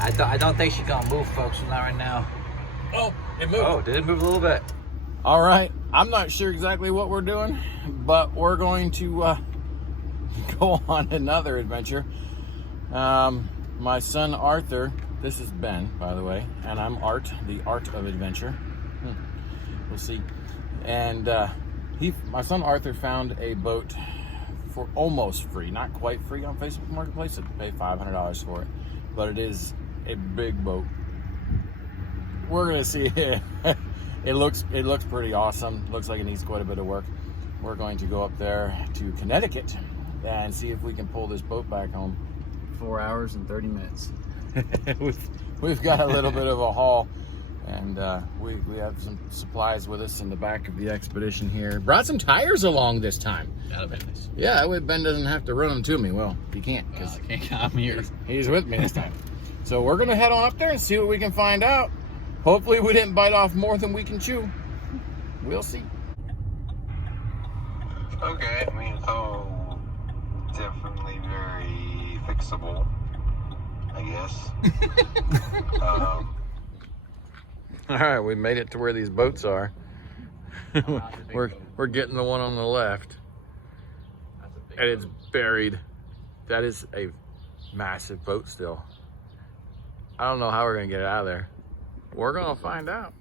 I don't think she's gonna move, folks. Not right now. Oh, it moved. Oh, did it move a little bit? All right. I'm not sure exactly what we're doing, but we're going to go on another adventure. My son Arthur, this is Ben, by the way, and I'm Art, the Art of Adventure. We'll see. And my son Arthur found a boat for almost free, not quite free on Facebook Marketplace. Had to pay $500 for it, but it is a big boat. We're gonna see it. It looks pretty awesome. Looks like it needs quite a bit of work. We're going to go up there to Connecticut and see if we can pull this boat back home. 4 hours and 30 minutes. We've got a little bit of a haul, and we have some supplies with us in the back of the expedition here. Brought some tires along this time. That'll be nice. Yeah, that way Ben doesn't have to run them to me. Well, he can't because I'm here. He's with me this time. So we're gonna head on up there and see what we can find out. Hopefully we didn't bite off more than we can chew. We'll see. Okay, I mean, so definitely very fixable, I guess. All right, we made it to where these boats are. we're getting the one on the left, and it's buried. That is a massive boat still. I don't know how we're gonna get it out of there. We're gonna find out.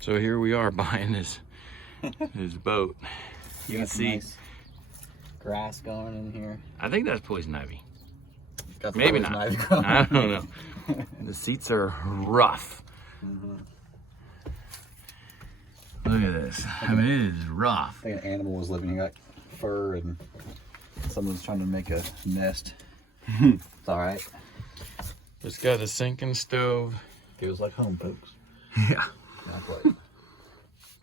So here we are buying this boat. You can see nice grass going in here. I think that's poison ivy. Got Maybe poison not. ivy growing. I don't know. The seats are rough. Look at this. I mean, it is rough. I think an animal was living here, got fur, and someone's trying to make a nest. It's all right. It's got a sinking stove. Feels like home, folks. Yeah. Exactly.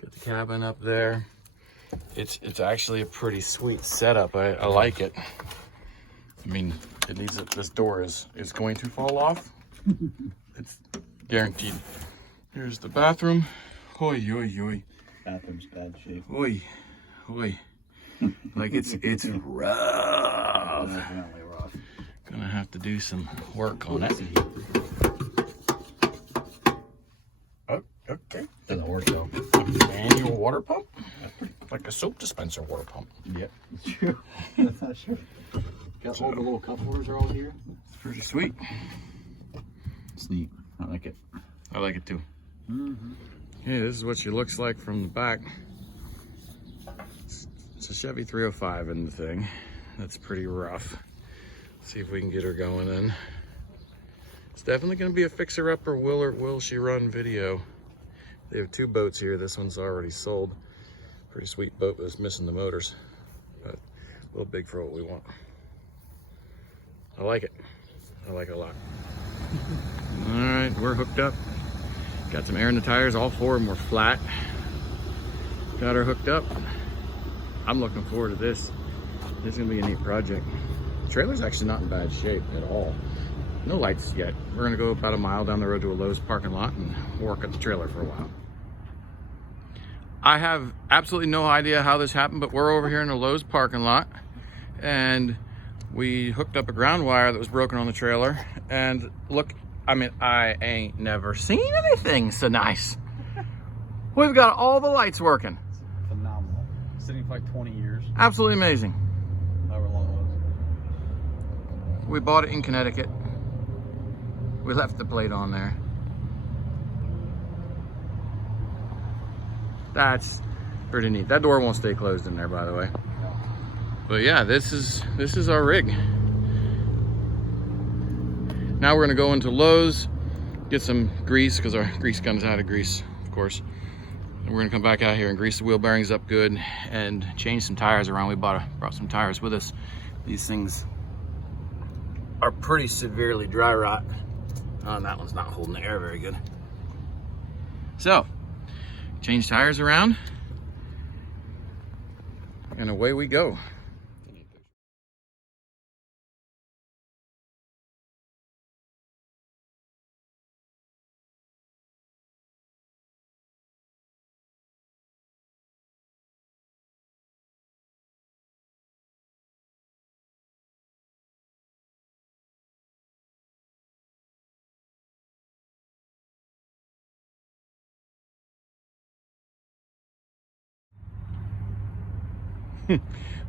Got the cabin up there. It's actually a pretty sweet setup. I like it. I mean, it needs it. This door is going to fall off. It's guaranteed. Here's the bathroom. Oi, oi, oi. Bathroom's bad shape. Oi, oi. Like it's rough. Definitely rough. Gonna have to do some work on it. Oh, okay. Doesn't work though. Manual water pump? Like a soap dispenser water pump. Yep. It's true. That's not true. Got all the little cup holders are all here. It's pretty sweet. It's neat. I like it. I like it too. Yeah, this is what she looks like from the back. It's a Chevy 305 in the thing. That's pretty rough. Let's see if we can get her going then. It's definitely going to be a fixer-upper will she run video. They have two boats here. This one's already sold. Pretty sweet boat, but it's missing the motors. But a little big for what we want. I like it. I like it a lot. All right, we're hooked up. Got some air in the tires. All four of them were flat. Got her hooked up. I'm looking forward to this. This is gonna be a neat project. The trailer's actually not in bad shape at all. No lights yet. We're gonna go about a mile down the road to a Lowe's parking lot and work at the trailer for a while. I have absolutely no idea how this happened, but we're over here in a Lowe's parking lot and we hooked up a ground wire that was broken on the trailer. And look, I mean, I ain't never seen anything so nice. We've got all the lights working. It's phenomenal. Sitting for like 20 years. Absolutely amazing. However long it was. We bought it in Connecticut. We left the plate on there. That's pretty neat. That door won't stay closed in there, by the way. But yeah, this is our rig. Now we're gonna go into Lowe's, get some grease, because our grease gun's out of grease, of course. And we're gonna come back out here and grease the wheel bearings up good and change some tires around. We brought some tires with us. These things are pretty severely dry rot. That one's not holding the air very good. So, change tires around, and away we go.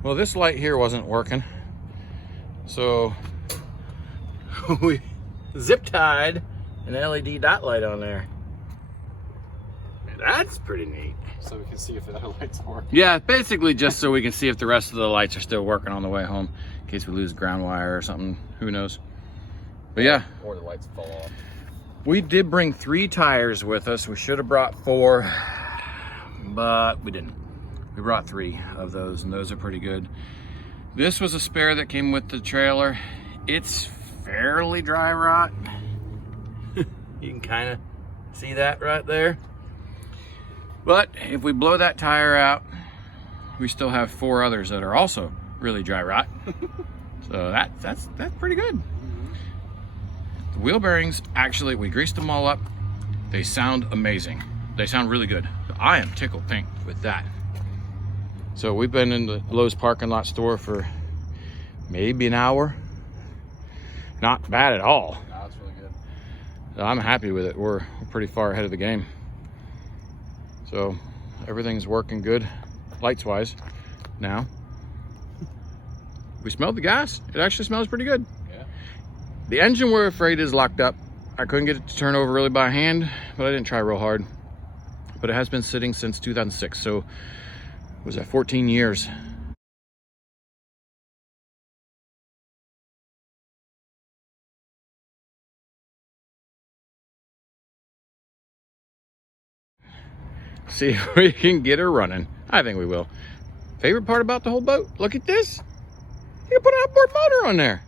Well, this light here wasn't working, so we zip tied an LED dot light on there. That's pretty neat. So we can see if the other lights work. Yeah, basically just so we can see if the rest of the lights are still working on the way home, in case we lose ground wire or something. Who knows? But yeah. Or the lights fall off. We did bring 3 tires with us. We should have brought 4, but we didn't. We brought 3 of those, and those are pretty good. This was a spare that came with the trailer. It's fairly dry rot. You can kind of see that right there. But if we blow that tire out, we still have 4 others that are also really dry rot. So that's pretty good. The wheel bearings, actually, we greased them all up. They sound amazing. They sound really good. I am tickled pink with that. So we've been in the Lowe's parking lot store for maybe an hour. Not bad at all. No, it's really good. So I'm happy with it. We're pretty far ahead of the game. So everything's working good, lights-wise, now. We smelled the gas. It actually smells pretty good. Yeah. The engine, we're afraid, is locked up. I couldn't get it to turn over really by hand, but I didn't try real hard. But it has been sitting since 2006, so was that 14 years? See if we can get her running. I think we will. Favorite part about the whole boat? Look at this. You can put an outboard motor on there.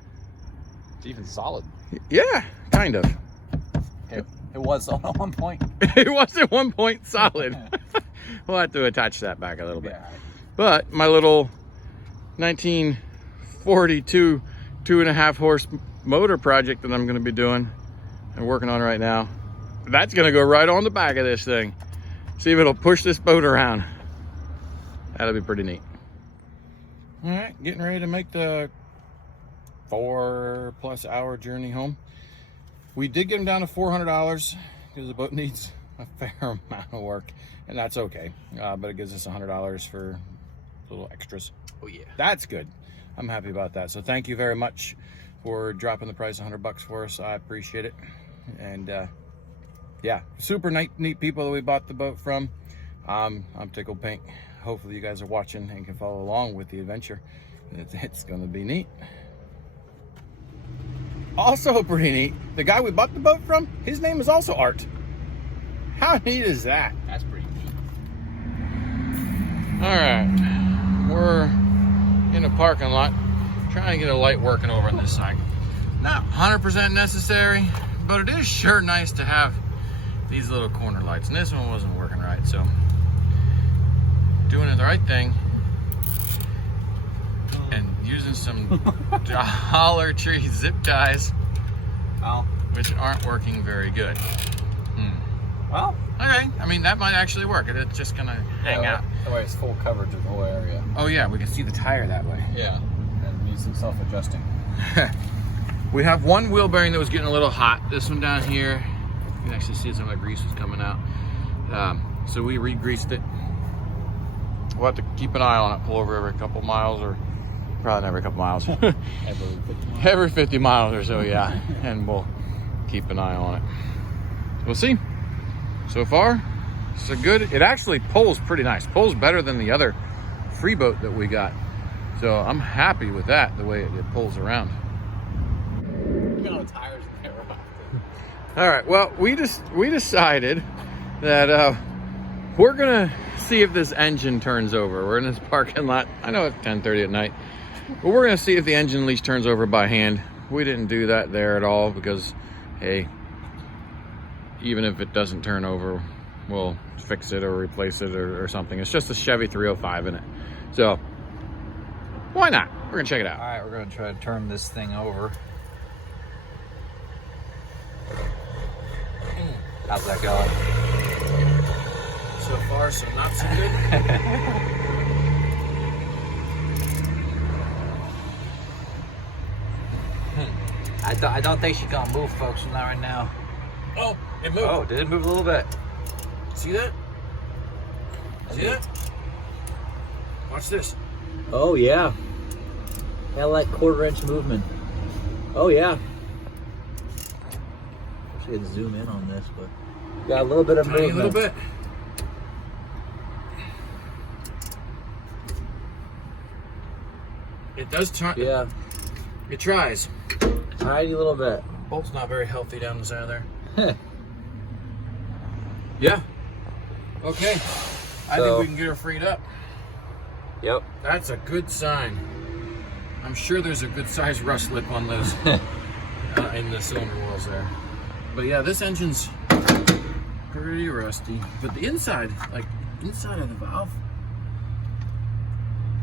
It's even solid. Yeah, kind of. It was on one point. It was at one point solid. We'll have to attach that back a little bit. Yeah. But my little 1942 2.5 horse motor project that I'm going to be doing and working on right now, that's going to go right on the back of this thing. See if it'll push this boat around. That'll be pretty neat. All right, getting ready to make the 4+ hour journey home. We did get them down to $400 because the boat needs a fair amount of work, and that's okay. But it gives us $100 for little extras. Oh yeah. That's good. I'm happy about that. So thank you very much for dropping the price $100 for us. I appreciate it. And yeah, super neat people that we bought the boat from. I'm tickled pink. Hopefully you guys are watching and can follow along with the adventure. It's going to be neat. Also pretty neat, the guy we bought the boat from, his name is also Art. How neat is that? That's pretty neat. All right, we're in a parking lot trying to get a light working over on this side. Not 100% necessary, but it is sure nice to have these little corner lights, and this one wasn't working right, so doing the right thing and using some Dollar Tree zip ties, Well, which aren't working very good. well. Okay, I mean, that might actually work. It's just gonna hang out. That way it's full coverage of the whole area. Oh yeah, we can see the tire that way. Yeah. And needs some self-adjusting. We have one wheel bearing that was getting a little hot. This one down here, you can actually see some of the grease was coming out. So we re-greased it. We'll have to keep an eye on it, pull over every couple miles, or probably not every couple miles. Every 50 miles. Every 50 miles or so, yeah. And we'll keep an eye on it. We'll see. So far, it's a good, it actually pulls pretty nice. Pulls better than the other free boat that we got. So I'm happy with that, the way it pulls around. You know, tires in there. All right, well, we decided that we're gonna see if this engine turns over. We're in this parking lot. I know it's 10:30 at night, but we're gonna see if the engine at least turns over by hand. We didn't do that there at all because, hey, even if it doesn't turn over, we'll fix it or replace it or something. It's just a Chevy 305 in it. So why not? We're gonna check it out. All right, we're gonna try to turn this thing over. How's that going? So far, so not so good. I don't think she's gonna move, folks. Not right now. Oh, it moved. Oh, did it move a little bit? See that? See that? Watch this. Oh yeah. Got like 1/4 inch movement. Oh yeah. Wish I could zoom in on this, but got a little bit of movement. A little bit. It does try. Yeah. It tries. Tiny little bit. Bolt's not very healthy down the side of there. Yeah. Okay. I think we can get her freed up. Yep. That's a good sign. I'm sure there's a good sized rust lip on those in the cylinder walls there. But yeah, this engine's pretty rusty. But the inside, like inside of the valve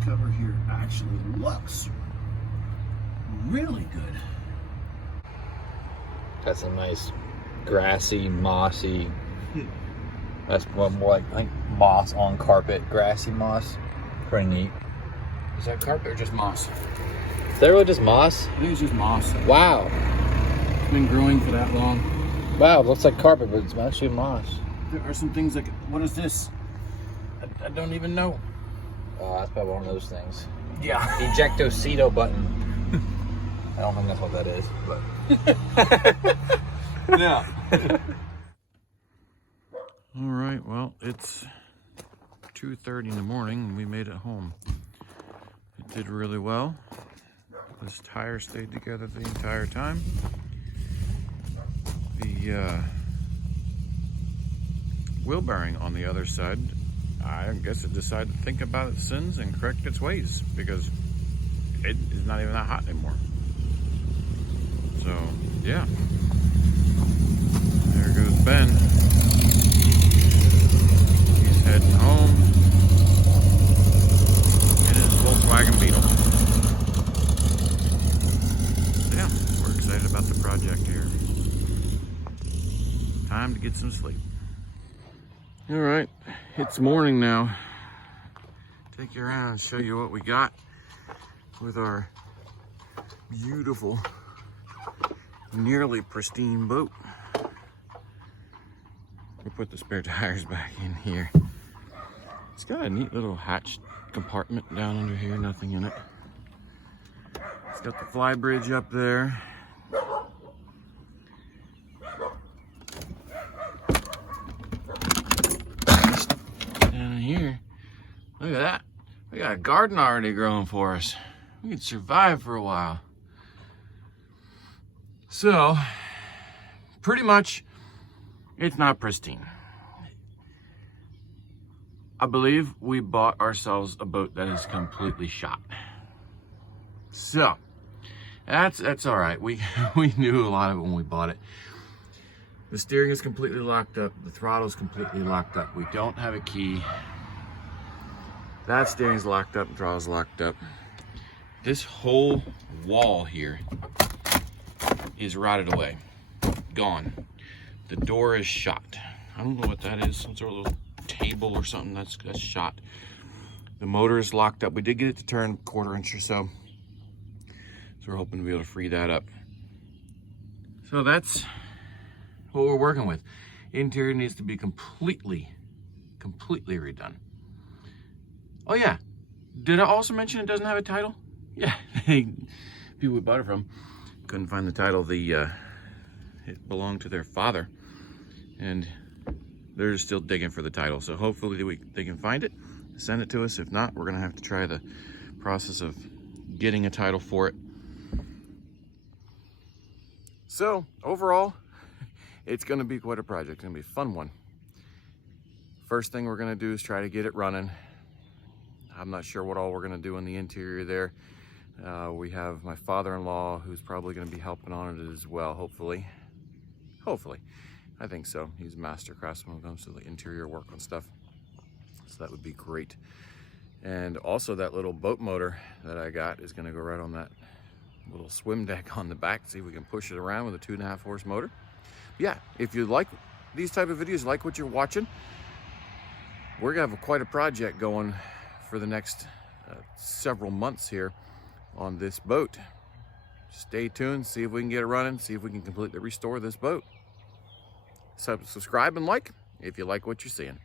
cover here actually looks really good. Got some nice grassy, mossy. That's more like I think moss on carpet, grassy moss. Pretty neat. Is that carpet or just moss? Is that really just moss? I think it's just moss. Wow. It's been growing for that long. Wow, it looks like carpet, but it's actually moss. There are some things like, what is this? I don't even know. Oh, that's probably one of those things. Yeah. Ejectocito button. I don't think that's what that is, but. Yeah. All right, well, it's 2:30 in the morning and we made it home. It did really well. This tire stayed together the entire time. The wheel bearing on the other side, I guess it decided to think about its sins and correct its ways because it is not even that hot anymore. So, yeah. There goes Ben. He's heading home in his Volkswagen Beetle. So yeah, we're excited about the project here. Time to get some sleep. All right, it's morning now. Take you around and show you what we got with our beautiful, nearly pristine boat. We put the spare tires back in here. It's got a neat little hatch compartment down under here, nothing in it. It's got the fly bridge up there. Down here, look at that. We got a garden already growing for us. We can survive for a while. So, pretty much, it's not pristine. I believe we bought ourselves a boat that is completely shot. So, that's all right. We knew a lot of it when we bought it. The steering is completely locked up. The throttle is completely locked up. We don't have a key. That steering's locked up, throttle's locked up. This whole wall here is rotted away, gone. The door is shot. I don't know what that is, some sort of little table or something that's shot. The motor is locked up. We did get it to turn 1/4 inch or so. So we're hoping to be able to free that up. So that's what we're working with. Interior needs to be completely redone. Oh yeah, did I also mention it doesn't have a title? Yeah, people we bought it from couldn't find the title. It belonged to their father, and they're still digging for the title. So hopefully they can find it, send it to us. If not, we're gonna have to try the process of getting a title for it. So overall, it's gonna be quite a project. It's gonna be a fun one. First thing we're gonna do is try to get it running. I'm not sure what all we're gonna do in the interior there. We have my father-in-law who's probably gonna be helping on it as well, hopefully. Hopefully, I think so. He's a master craftsman when it comes to the interior work on stuff. So that would be great. And also that little boat motor that I got is gonna go right on that little swim deck on the back. See if we can push it around with a 2.5 horse motor. Yeah, if you like these type of videos, like what you're watching, we're gonna have quite a project going for the next several months here on this boat. Stay tuned, see if we can get it running, see if we can completely restore this boat. So subscribe and like if you like what you're seeing.